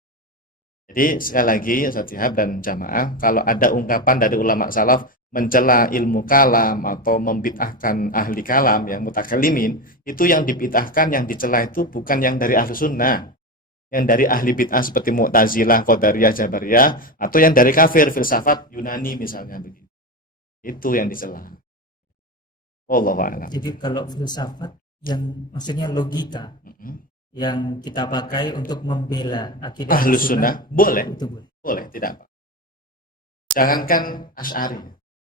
Jadi sekali lagi Ustaz Syihab dan jamaah, kalau ada ungkapan dari ulama salaf mencela ilmu kalam atau membid'ahkan ahli kalam yang mutakalimin, itu yang dibid'ahkan, yang dicela itu bukan yang dari ahli sunnah, yang dari ahli bid'ah seperti Mu'tazilah, Qadariyah, Jabariyah, atau yang dari kafir, filsafat Yunani misalnya begitu. Itu yang dicela. Wallahu a'lam. Jadi kalau filsafat yang maksudnya logika yang kita pakai untuk membela akidah Ahlus Sunnah, boleh. Itu boleh. Boleh, tidak apa. Jangankan Asy'ari.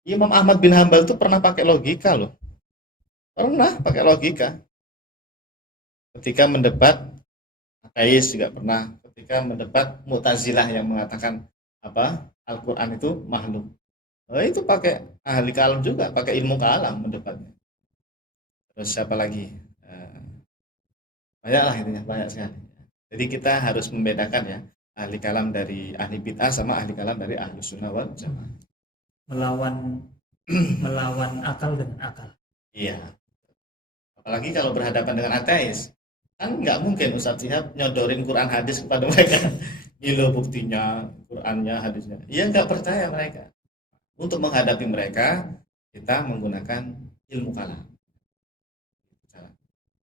Imam Ahmad bin Hambal itu pernah pakai logika loh. Pernah pakai logika. Ketika mendebat ateis juga pernah, ketika mendebat Mu'tazilah yang mengatakan Al-Qur'an itu makhluk. Oh, itu pakai ahli kalam juga, pakai ilmu kalam mendebatnya. Terus siapa lagi? Banyaklah intinya, banyak sekali. Jadi kita harus membedakan ya, ahli kalam dari ahli bid'ah sama ahli kalam dari ahli sunnah wal jamaah. Melawan akal dengan akal. Iya. Apalagi kalau berhadapan dengan ateis. Kan nggak mungkin Ustaz Syihab nyodorin Quran hadis kepada mereka. Ini buktinya, Qurannya, hadisnya. Iya, nggak percaya mereka. Untuk menghadapi mereka, kita menggunakan ilmu kalam.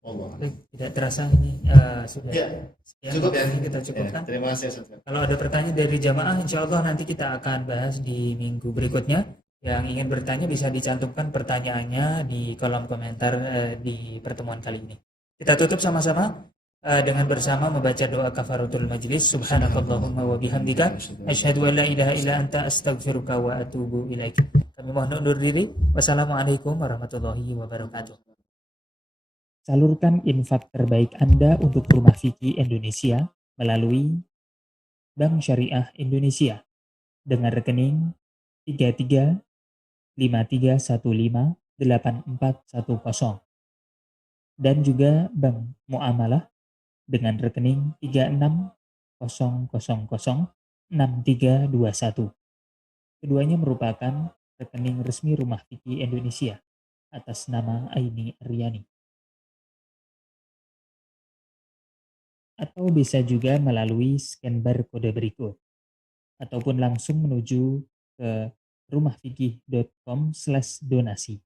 Allah. Tidak terasa ini sudah Ya, sekian cukup ya. waktunya kita Ya, cukupkan. terima kasih Ustaz. Kalau ada pertanyaan dari jamaah, insya Allah nanti kita akan bahas di minggu berikutnya. Yang ingin bertanya bisa dicantumkan pertanyaannya di kolom komentar di pertemuan kali ini. Kita tutup sama-sama dengan bersama membaca doa kafaratul majlis. Subhanakallahumma wa bihamdika asyhadu an la ilaha illa anta astaghfiruka wa atubu ilaik. Kami mohon undur diri. Wassalamualaikum warahmatullahi wabarakatuh. Salurkan infak terbaik Anda untuk Rumah Fikih Indonesia melalui Bank Syariah Indonesia dengan rekening 3353158410 dan juga Bank Muamalah dengan rekening 36006321. Keduanya merupakan rekening resmi Rumah Fikih Indonesia atas nama Aini Aryani. Atau bisa juga melalui scan barcode berikut ataupun langsung menuju ke rumahfikih.com/donasi.